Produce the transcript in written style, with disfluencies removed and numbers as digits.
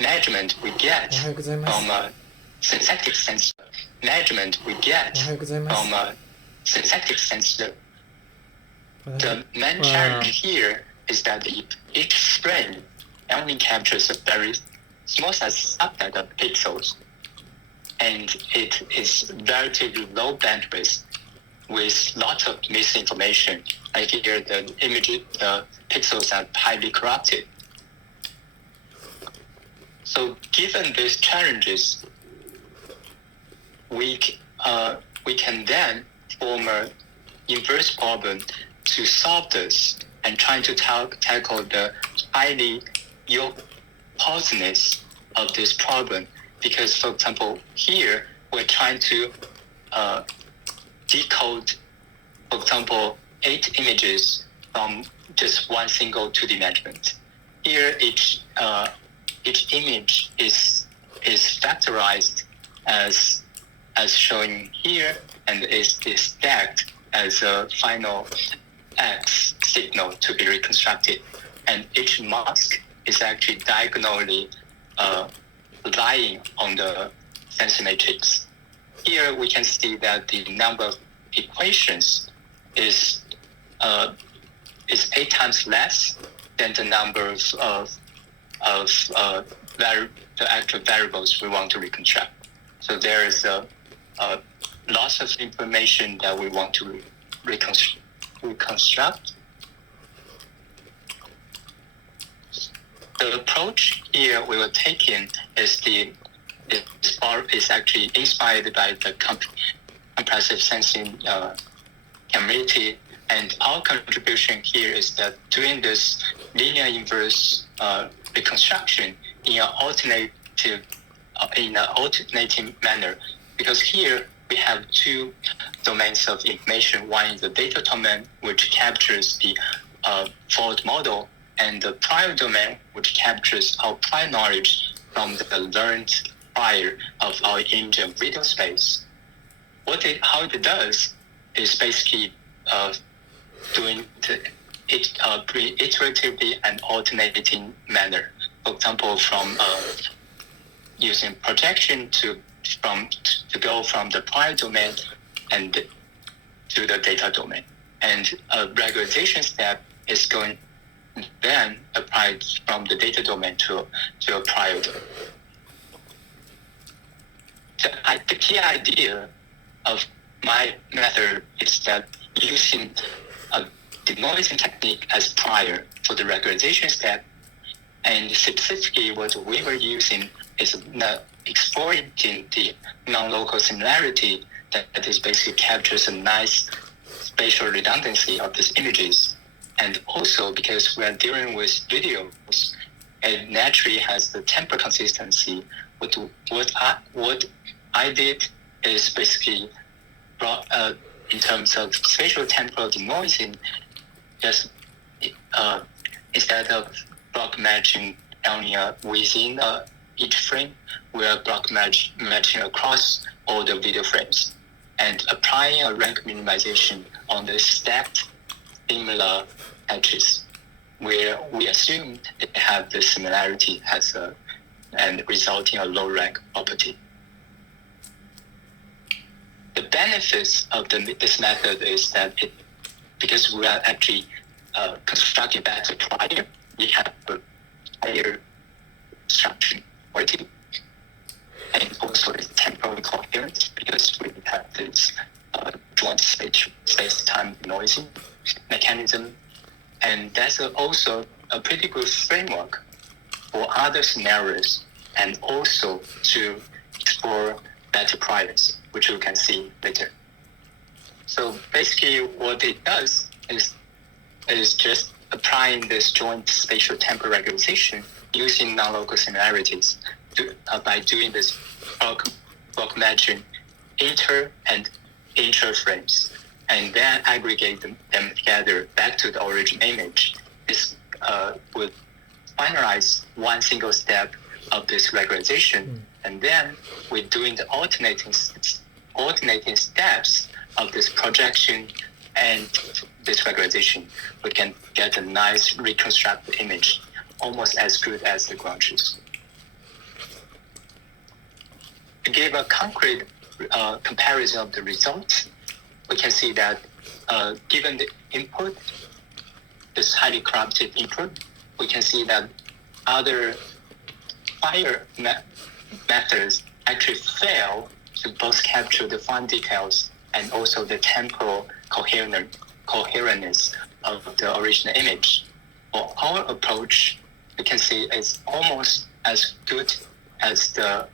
measurement we get おはようございます。 from a synthetic sensor. Measurement we get おはようございます。 from a synthetic sensor. 私 The main challenge here is that each frame only captures a very small subset of pixels, and it is relatively low bandwidth with lots of misinformation. I hear the pixels are highly corrupted. So given these challenges, we can then form an inverse problem to solve this and trying to tackle the highly Poisonous of this problem, because, for example, here we're trying to decode, for example, 8 images from just one single 2D measurement. Here, each image is factorized as shown here, and is stacked as a final X signal to be reconstructed, and each mask is actually diagonally lying on the sensor matrix. Here we can see that the number of equations is 8 times less than the number of the actual variables we want to reconstruct. So there is a loss of information that we want to reconstruct. The approach here we were taking is actually inspired by the compressive sensing community, and our contribution here is that doing this linear inverse reconstruction in an alternating manner, because here we have 2 domains of information. One is the data domain, which captures the fault model, and the prior domain, which captures our prior knowledge from the learned prior of our image and video space. How it does is basically doing it iteratively and alternating manner. For example, from using projection to go from the prior domain and to the data domain, and a regularization step is going then applied from the data domain to a prior domain. The key idea of my method is that using a denoising technique as prior for the regularization step, and specifically what we were using is exploiting the non-local similarity that is basically captures a nice spatial redundancy of these images. And also because we are dealing with videos, it naturally has the temporal consistency. What I did is basically brought in terms of spatial temporal denoising, just instead of block matching only within each frame, we are block matching across all the video frames, and applying a rank minimization on the stacked similar edges, where we assume they have the similarity and resulting a low rank property. The benefits of this method is that because we are actually constructing better prior, we have a higher construction quality, and also it's temporally coherent because we have this joint space-time denoising mechanism, and that's also a pretty good framework for other scenarios, and also to explore better priors, which we can see later. So basically what it does is just applying this joint spatial temporal regularization using non-local similarities by doing this block matching inter and intra frames, and then aggregate them together back to the original image. This would finalize one single step of this regularization, and then we're doing the alternating steps of this projection and this regularization. We can get a nice reconstructed image, almost as good as the ground truth. to give a concrete comparison of the results, we can see that given the input, this highly corrupted input, we can see that other prior methods actually fail to both capture the fine details and also the temporal coherentness of the original image. For our approach, we can see it's almost as good as the